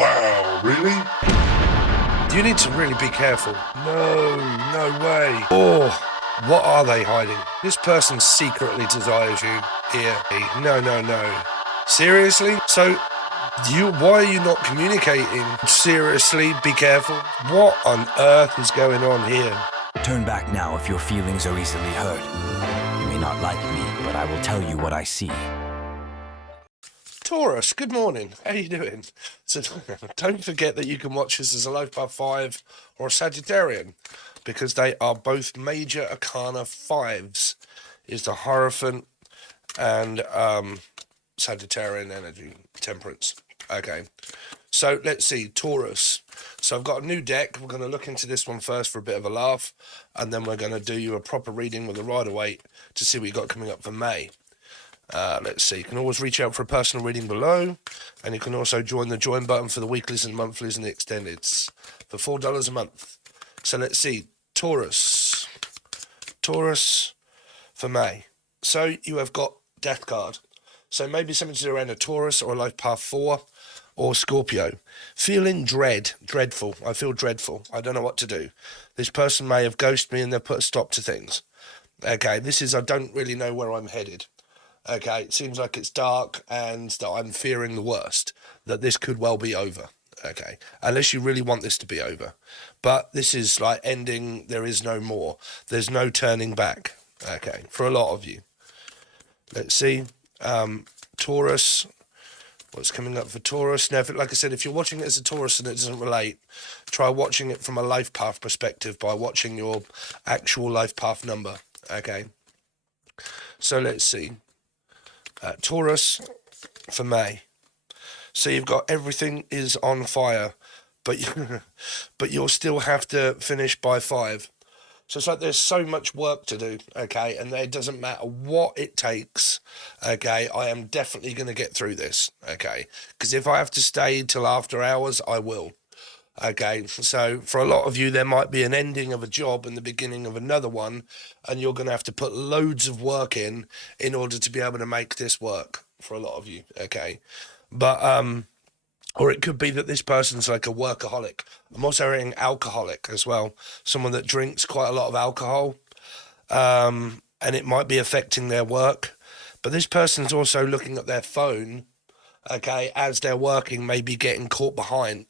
Wow, really? You need to really be careful. No way. Oh, what are they hiding? This person secretly desires you here. No. Seriously? So, why are you not communicating? Seriously, be careful. What on earth is going on here? Turn back now if your feelings are easily hurt. You may not like me, but I will tell you what I see. Taurus, good morning. How you doing? So don't forget that you can watch this as a Life Path 5 or a Sagittarian, because they are both major arcana 5s, is the Hierophant and Sagittarian energy, Temperance. Okay, so let's see, Taurus. So I've got a new deck. We're going to look into this one first for a bit of a laugh, and then we're going to do you a proper reading with the Rider-Waite to see what you got coming up for May. Let's see, you can always reach out for a personal reading below, and you can also join the join button for the weeklies and monthlies and the extendeds for $4 a month. So let's see, Taurus for May. So you have got Death card. So maybe something to do around a Taurus or a Life Path 4 or Scorpio. Feeling dreadful. I feel dreadful. I don't know what to do. This person may have ghosted me and they've put a stop to things. Okay, this is, I don't really know where I'm headed. Okay, it seems like it's dark and that I'm fearing the worst, that this could well be over. Okay, unless you really want this to be over. But this is like ending, there is no more. There's no turning back. Okay, for a lot of you. Let's see, Taurus, what's coming up for Taurus? Now, like I said, if you're watching it as a Taurus and it doesn't relate, try watching it from a life path perspective by watching your actual life path number. Okay, so let's see. Taurus for May. So you've got everything is on fire, but you'll still have to finish by 5. So it's like there's so much work to do, okay, and it doesn't matter what it takes, okay, I am definitely going to get through this, okay, because if I have to stay till after hours, I will. Okay, so for a lot of you, there might be an ending of a job and the beginning of another one, and you're going to have to put loads of work in order to be able to make this work for a lot of you, okay? But, or it could be that this person's like a workaholic. I'm also hearing alcoholic as well, someone that drinks quite a lot of alcohol, and it might be affecting their work. But this person's also looking at their phone, okay, as they're working, maybe getting caught behind.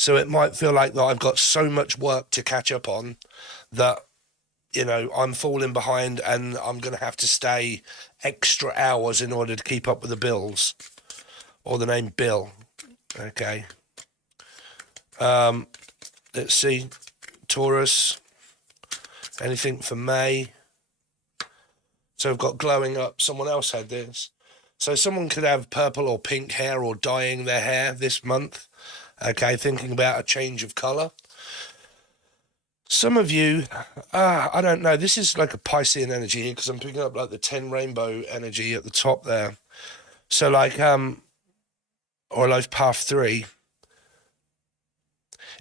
So it might feel like that I've got so much work to catch up on that, you know, I'm falling behind and I'm going to have to stay extra hours in order to keep up with the bills. Or the name Bill. Okay. Let's see. Taurus. Anything for May? So I've got glowing up. Someone else had this. So someone could have purple or pink hair or dyeing their hair this month. Okay, thinking about a change of colour. Some of you, I don't know, this is like a Piscean energy here because I'm picking up like the 10 rainbow energy at the top there. So like, or Life Path 3.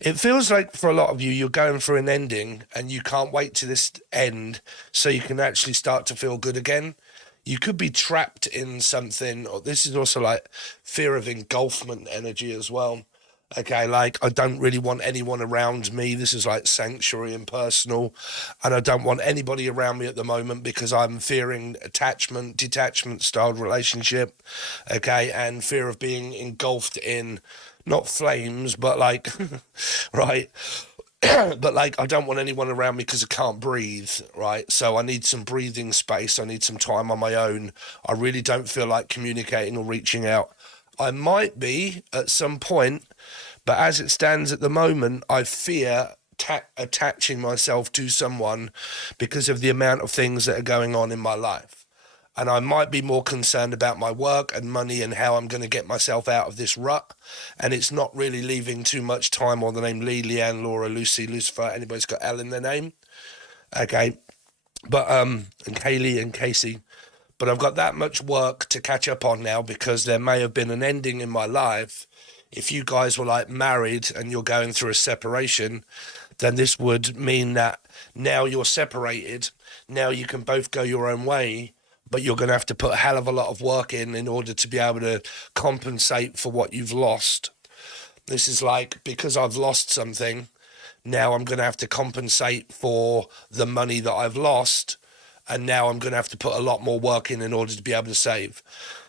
It feels like for a lot of you, you're going through an ending and you can't wait to this end so you can actually start to feel good again. You could be trapped in something, or this is also like fear of engulfment energy as well. Okay, like I don't really want anyone around me. This is like sanctuary and personal, and I don't want anybody around me at the moment because I'm fearing attachment, detachment styled relationship, okay, and fear of being engulfed in not flames, but like, right, but like I don't want anyone around me because I can't breathe, right? So I need some breathing space. I need some time on my own. I really don't feel like communicating or reaching out. I might be at some point, but as it stands at the moment, I fear attaching myself to someone because of the amount of things that are going on in my life. And I might be more concerned about my work and money and how I'm going to get myself out of this rut. And it's not really leaving too much time on the name Lee, Leanne, Laura, Lucy, Lucifer. Anybody's got L in their name? Okay. But, and Kaylee and Casey. But I've got that much work to catch up on now because there may have been an ending in my life. If you guys were like married and you're going through a separation, then this would mean that now you're separated. Now you can both go your own way, but you're going to have to put a hell of a lot of work in order to be able to compensate for what you've lost. This is like, because I've lost something, now I'm going to have to compensate for the money that I've lost, and now I'm going to have to put a lot more work in order to be able to save.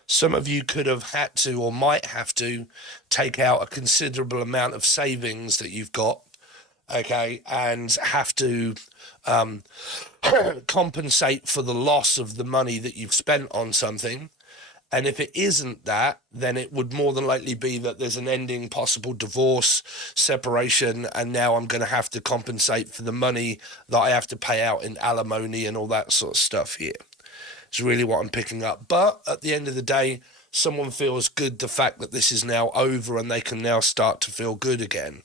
Some of you could have had to, or might have to, take out a considerable amount of savings that you've got, okay, and have to compensate for the loss of the money that you've spent on something. And if it isn't that, then it would more than likely be that there's an ending, possible divorce, separation, and now I'm going to have to compensate for the money that I have to pay out in alimony and all that sort of stuff here. It's really what I'm picking up. But at the end of the day, someone feels good the fact that this is now over and they can now start to feel good again.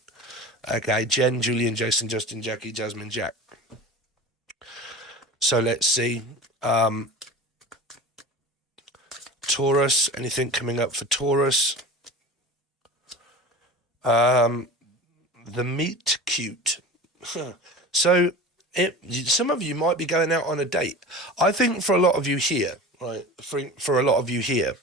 Okay, Jen, Julian, Jason, Justin, Jackie, Jasmine, Jack. So let's see. Taurus, anything coming up for Taurus? The meet cute. So some of you might be going out on a date. I think for a lot of you here, right, for a lot of you here,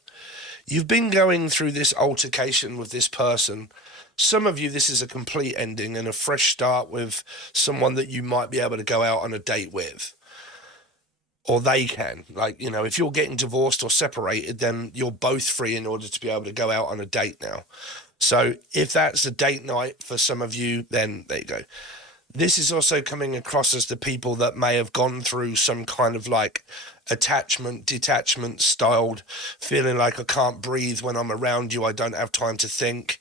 you've been going through this altercation with this person. Some of you, this is a complete ending and a fresh start with someone that you might be able to go out on a date with. Or they can, like, you know, if you're getting divorced or separated, then you're both free in order to be able to go out on a date now. So if that's a date night for some of you, then there you go. This is also coming across as the people that may have gone through some kind of like attachment, detachment styled, feeling like I can't breathe when I'm around you. I don't have time to think.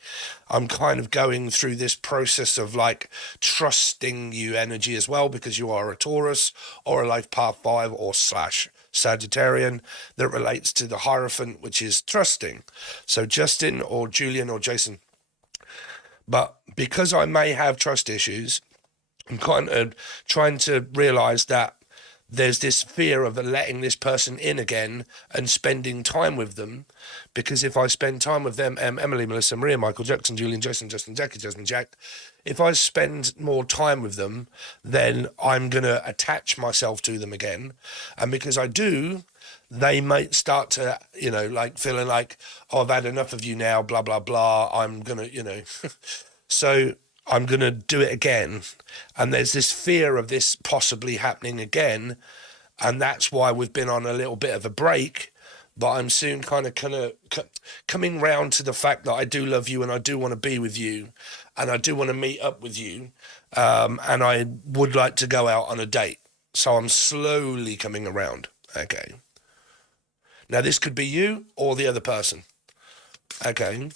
I'm kind of going through this process of like trusting you energy as well, because you are a Taurus or a life path 5 or / Sagittarian that relates to the Hierophant, which is trusting. So Justin or Julian or Jason. But because I may have trust issues, I'm kind of trying to realize that there's this fear of letting this person in again and spending time with them, because if I spend time with them, Emily, Melissa, Maria, Michael, Jackson, Julian, Jason, Justin, Jackie, Jasmine, Jack, if I spend more time with them, then I'm going to attach myself to them again. And because I do, they might start to, you know, like feeling like, oh, I've had enough of you now, blah, blah, blah. I'm going to, you know, so I'm going to do it again. And there's this fear of this possibly happening again. And that's why we've been on a little bit of a break. But I'm soon kind of coming round to the fact that I do love you and I do want to be with you and I do want to meet up with you. And I would like to go out on a date. So I'm slowly coming around. Okay. Now, this could be you or the other person. Okay.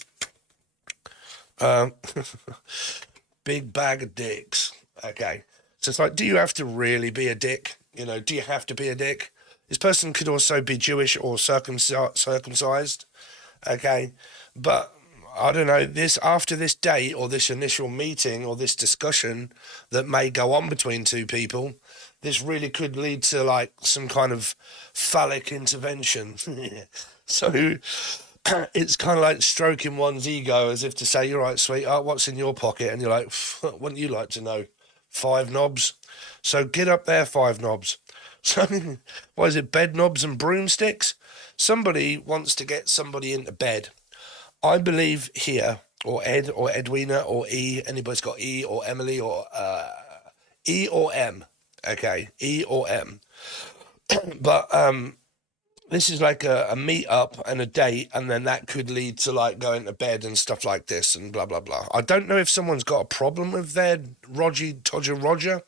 Big bag of dicks. Okay. So it's like, do you have to really be a dick? You know, do you have to be a dick? This person could also be Jewish or circumcised. Okay. But I don't know, this after this date or this initial meeting or this discussion that may go on between two people, this really could lead to like some kind of phallic intervention. So it's kind of like stroking one's ego as if to say, you're right, sweetheart, what's in your pocket? And you're like, wouldn't you like to know? 5 knobs. So get up there, 5 knobs. So, what is it, bed knobs and broomsticks? Somebody wants to get somebody into bed. I believe here, or Ed, or Edwina, or E, anybody's got E, or Emily, or E or M. Okay, E or M. But this is like a meet up and a date, and then that could lead to like going to bed and stuff like this and blah, blah, blah. I don't know if someone's got a problem with their Roger,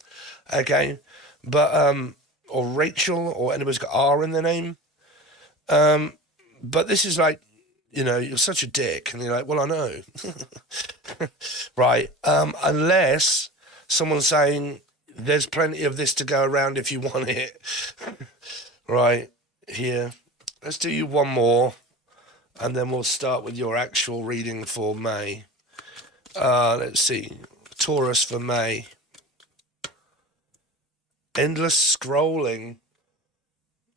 okay, but, or Rachel, or anybody's got R in their name. But this is like, you know, you're such a dick, and you're like, well, I know. Right, unless someone's saying there's plenty of this to go around if you want it. Right. Here, let's do you one more, and then we'll start with your actual reading for May. Let's see, Taurus for May. Endless scrolling.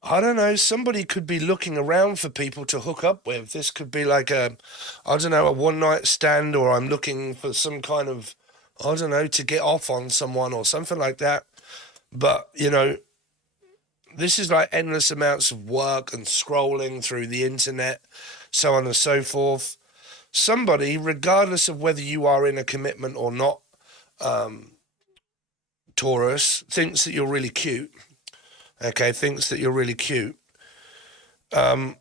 I don't know, somebody could be looking around for people to hook up with. This could be like a one-night stand, or I'm looking for some kind of, to get off on someone or something like that. But, you know, this is like endless amounts of work and scrolling through the internet, so on and so forth. somebody, regardless of whether you are in a commitment or not, Taurus, thinks that you're really cute. Okay, thinks that you're really cute. I'm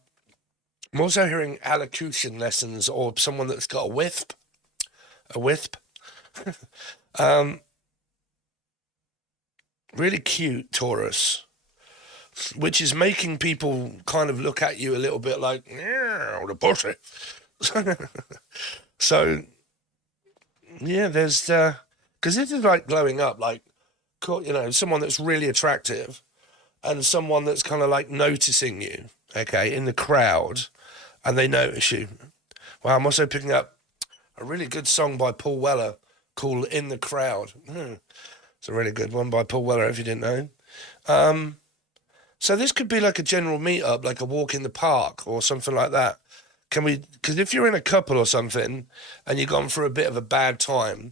also hearing allocution lessons or someone that's got a wisp. A wisp. Really cute, Taurus, which is making people kind of look at you a little bit like, yeah, the pussy. So, yeah, there's, because this is like glowing up, like, you know, someone that's really attractive and someone that's kind of like noticing you, okay, in the crowd, and they notice you. Well, I'm also picking up a really good song by Paul Weller called In the Crowd. It's a really good one by Paul Weller, if you didn't know. So this could be like a general meet-up, like a walk in the park or something like that. Because if you're in a couple or something and you've gone through a bit of a bad time,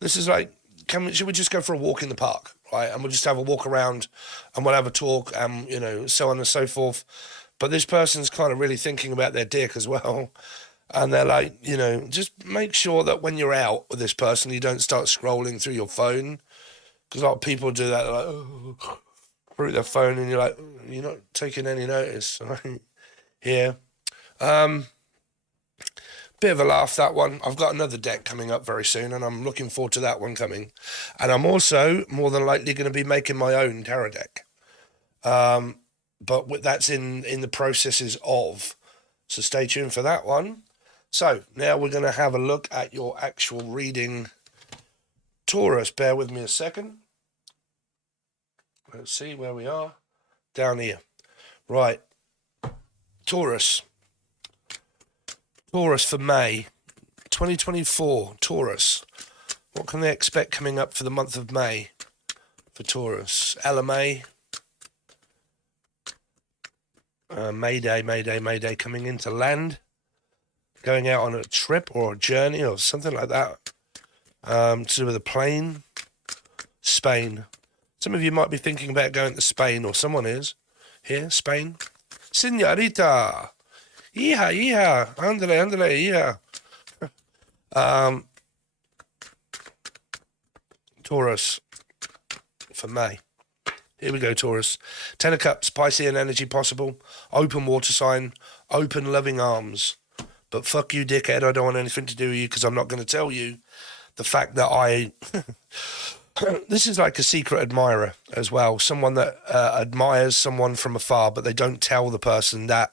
this is like, should we just go for a walk in the park, right? And we'll just have a walk around and we'll have a talk and, you know, so on and so forth. But this person's kind of really thinking about their dick as well. And they're like, you know, just make sure that when you're out with this person, you don't start scrolling through your phone. Because a lot of people do that, they're like, oh, through their phone, and you're like, you're not taking any notice, right? Here. Bit of a laugh, that one. I've got another deck coming up very soon, and I'm looking forward to that one coming. And I'm also more than likely going to be making my own tarot deck. But that's in the processes of. So stay tuned for that one. So now we're going to have a look at your actual reading, Taurus. Bear with me a second. Let's see where we are. Down here. Right. Taurus. Taurus for May 2024. Taurus. What can they expect coming up for the month of May for Taurus? LMA. Mayday, Mayday, Mayday, coming into land. Going out on a trip or a journey or something like that. To do with a plane. Spain. Some of you might be thinking about going to Spain, or someone is. Here, Spain. Señorita. Hija. Ándale, hija. Taurus for May. Here we go, Taurus. Ten of Cups, Piscean energy possible. Open water sign. Open loving arms. But fuck you, dickhead. I don't want anything to do with you because I'm not going to tell you the fact that I... This is like a secret admirer as well. Someone that admires someone from afar, but they don't tell the person that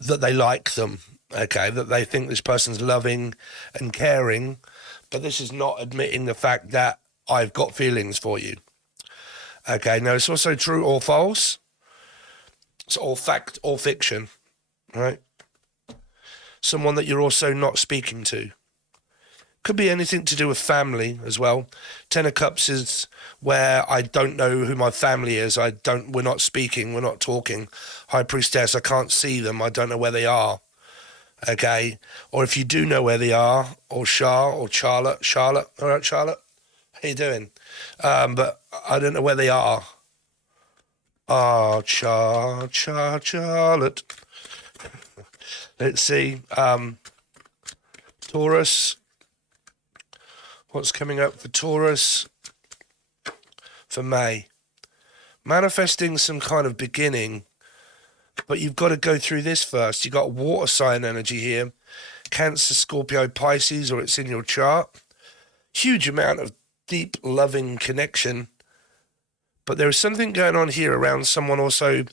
they like them, okay? That they think this person's loving and caring, but this is not admitting the fact that I've got feelings for you. Okay, now it's also true or false. It's all fact or fiction, right? Someone that you're also not speaking to. Could be anything to do with family as well. Ten of Cups is where I don't know who my family is. We're not speaking, we're not talking. High Priestess, I can't see them. I don't know where they are. Okay. Or if you do know where they are, or Charlotte. All right, Charlotte? How you doing? But I don't know where they are. Charlotte. Let's see. Taurus. What's coming up for Taurus for May? Manifesting some kind of beginning, but you've got to go through this first. You've got water sign energy here. Cancer, Scorpio, Pisces, or it's in your chart. Huge amount of deep, loving connection. But there is something going on here around someone also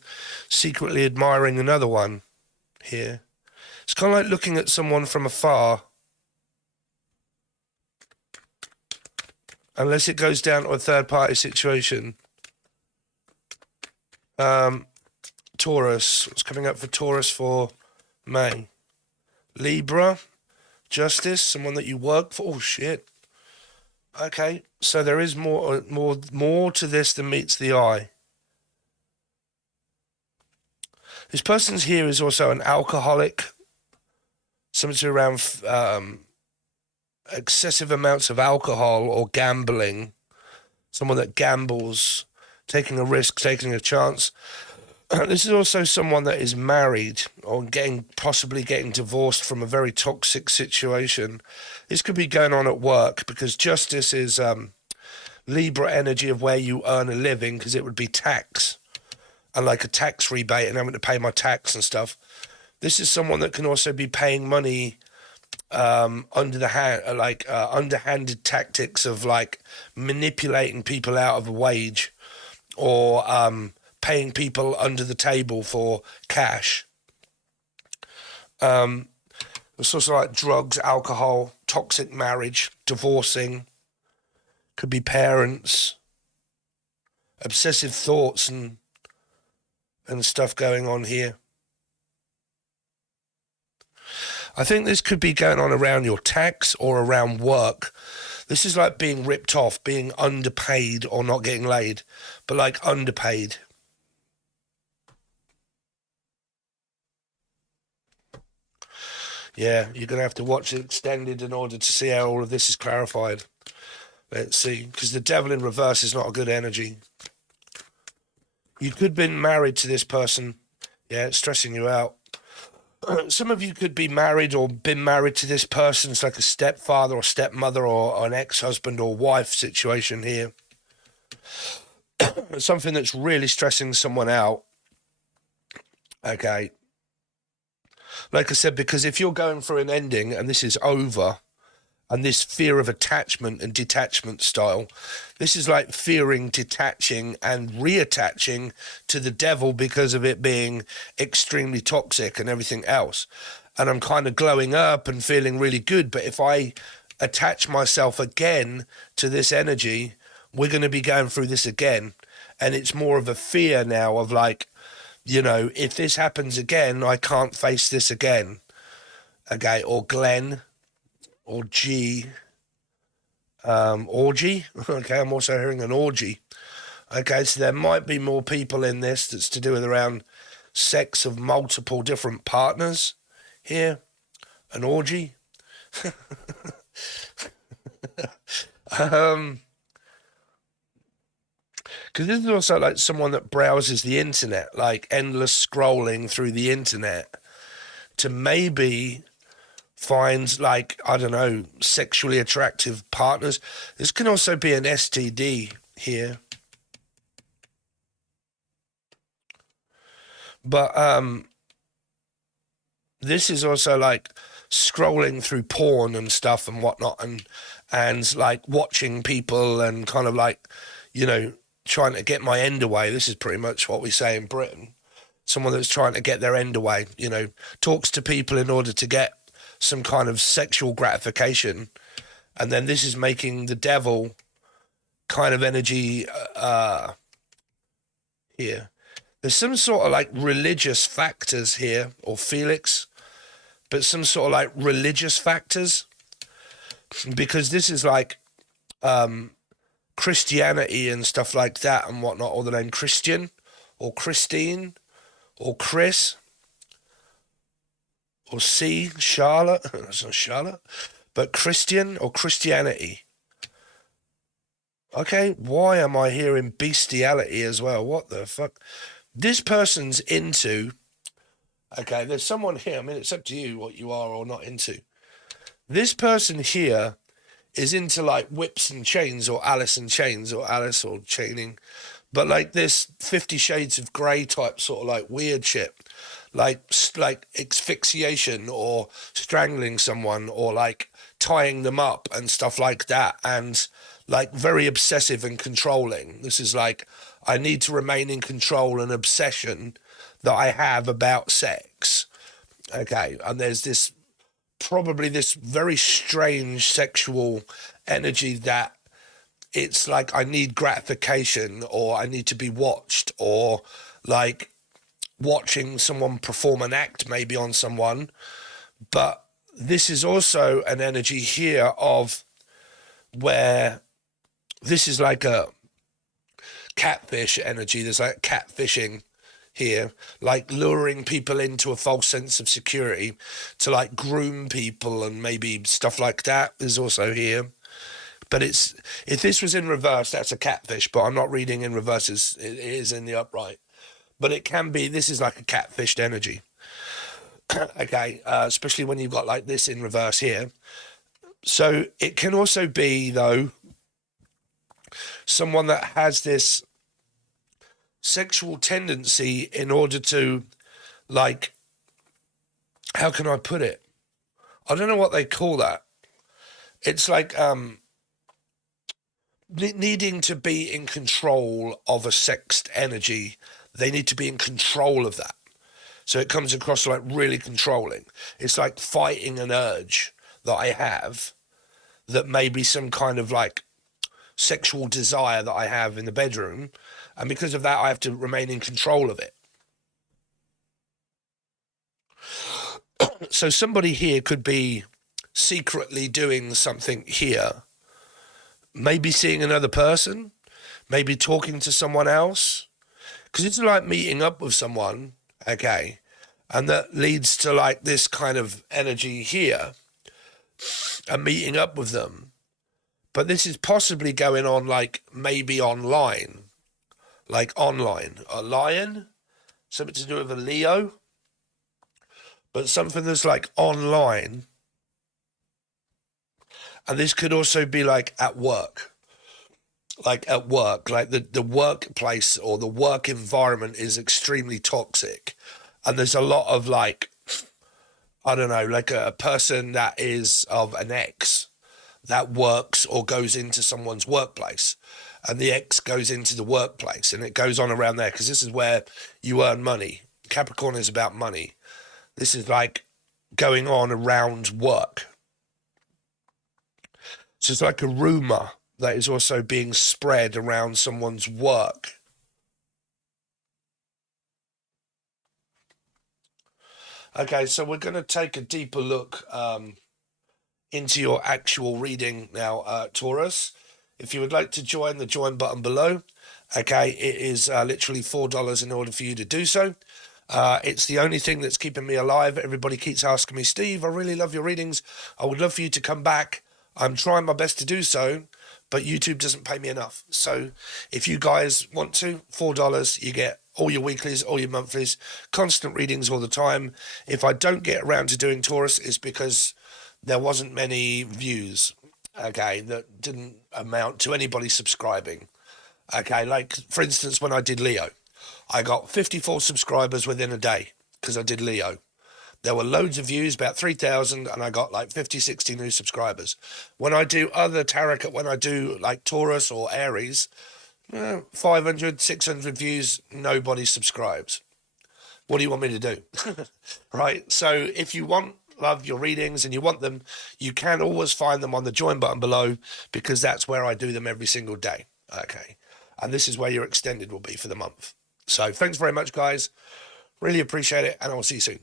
secretly admiring another one here. It's kind of like looking at someone from afar. Unless it goes down to a third-party situation. Taurus. What's coming up for Taurus for May? Libra. Justice. Someone that you work for. Oh, shit. Okay. So there is more to this than meets the eye. This person's here is also an alcoholic. Something around... excessive amounts of alcohol or gambling, someone that gambles, taking a risk, taking a chance. This is also someone that is married or possibly getting divorced from a very toxic situation. This could be going on at work, because justice is Libra energy of where you earn a living, because it would be tax and like a tax rebate and having to pay my tax and stuff. This is someone that can also be paying money under the hand, underhanded tactics of like manipulating people out of a wage, or paying people under the table for cash. It's also like drugs, alcohol, toxic marriage, divorcing. Could be parents, obsessive thoughts and stuff going on here. I think this could be going on around your tax or around work. This is like being ripped off, being underpaid, or not getting laid, but like underpaid. Yeah, you're going to have to watch it extended in order to see how all of this is clarified. Let's see, because the devil in reverse is not a good energy. You could have been married to this person. Yeah, it's stressing you out. Some of you could be married or been married to this person. It's like a stepfather or stepmother or an ex-husband or wife situation here. Something that's really stressing someone out. Okay. Like I said, because if you're going for an ending and this is over, and this fear of attachment and detachment style, this is like fearing detaching and reattaching to the devil because of it being extremely toxic and everything else. And I'm kind of glowing up and feeling really good. But if I attach myself again to this energy, we're going to be going through this again. And it's more of a fear now of like, you know, if this happens again, I can't face this again. Okay, or Glenn. Or G, orgy. Okay, I'm also hearing an orgy. Okay, so there might be more people in this that's to do with around sex of multiple different partners here. An orgy. Because this is also like someone that browses the internet, like endless scrolling through the internet to maybe finds like, I don't know, sexually attractive partners. This can also be an STD here. But this is also like scrolling through porn and stuff and whatnot, and like watching people and kind of like, you know, trying to get my end away. This is pretty much what we say in Britain. Someone that's trying to get their end away, you know, talks to people in order to get some kind of sexual gratification. And then this is making the devil kind of energy here. There's some sort of like religious factors here, or Felix, but some sort of like religious factors, because this is like Christianity and stuff like that and whatnot, or the name Christian or Christine or Chris. Or C, Charlotte, that's not Charlotte, but Christian or Christianity. Okay, why am I hearing bestiality as well? What the fuck? This person's into, okay, there's someone here, I mean, it's up to you what you are or not into. This person here is into like whips and chains, or Alice in Chains, or Alice or chaining, but like this 50 Shades of Grey type sort of like weird shit. Like asphyxiation or strangling someone, or like tying them up and stuff like that, and like very obsessive and controlling. This is like, I need to remain in control, an obsession that I have about sex. Okay, and there's this, probably this very strange sexual energy that it's like I need gratification, or I need to be watched, or like watching someone perform an act maybe on someone. But this is also an energy here of where this is like a catfish energy. There's like catfishing here, like luring people into a false sense of security to like groom people and maybe stuff like that is also here. But it's, if this was in reverse, that's a catfish, but I'm not reading in reverse, it is in the upright. but it can be, this is like a catfished energy. Okay, especially when you've got like this in reverse here. So it can also be, though, someone that has this sexual tendency in order to, like, how can I put it? I don't know what they call that. It's like needing to be in control of a sexed energy. They need to be in control of that. So it comes across like really controlling. It's like fighting an urge that I have, that may be some kind of like sexual desire that I have in the bedroom. And because of that, I have to remain in control of it. So somebody here could be secretly doing something here. Maybe seeing another person, maybe talking to someone else. Because it's like meeting up with someone, okay, and that leads to like this kind of energy here, and meeting up with them. But this is possibly going on like maybe online, like online. A lion, something to do with a Leo, but something that's like online. And this could also be like at work. Like at work, like the workplace or the work environment is extremely toxic. And there's a lot of like, I don't know, like a person that is of an ex that works or goes into someone's workplace, and the ex goes into the workplace, and it goes on around there because this is where you earn money. Capricorn is about money. This is like going on around work. So it's like a rumor that is also being spread around someone's work. Okay, so we're going to take a deeper look into your actual reading now, Taurus. If you would like to join, the join button below. Okay, it is literally $4 in order for you to do so. It's the only thing that's keeping me alive. Everybody keeps asking me, Steve, I really love your readings. I would love for you to come back. I'm trying my best to do so, but YouTube doesn't pay me enough. So if you guys want to, $4, you get all your weeklies, all your monthlies, constant readings all the time. If I don't get around to doing Taurus, it's because there wasn't many views, okay, that didn't amount to anybody subscribing. Okay, like, for instance, when I did Leo, I got 54 subscribers within a day because I did Leo. There were loads of views, about 3,000, and I got like 50, 60 new subscribers. When I do other tarot, when I do like Taurus or Aries, 500, 600 views, nobody subscribes. What do you want me to do? Right? So if you love your readings and you want them, you can always find them on the join button below, because that's where I do them every single day. Okay. And this is where your extended will be for the month. So thanks very much, guys. Really appreciate it, and I will see you soon.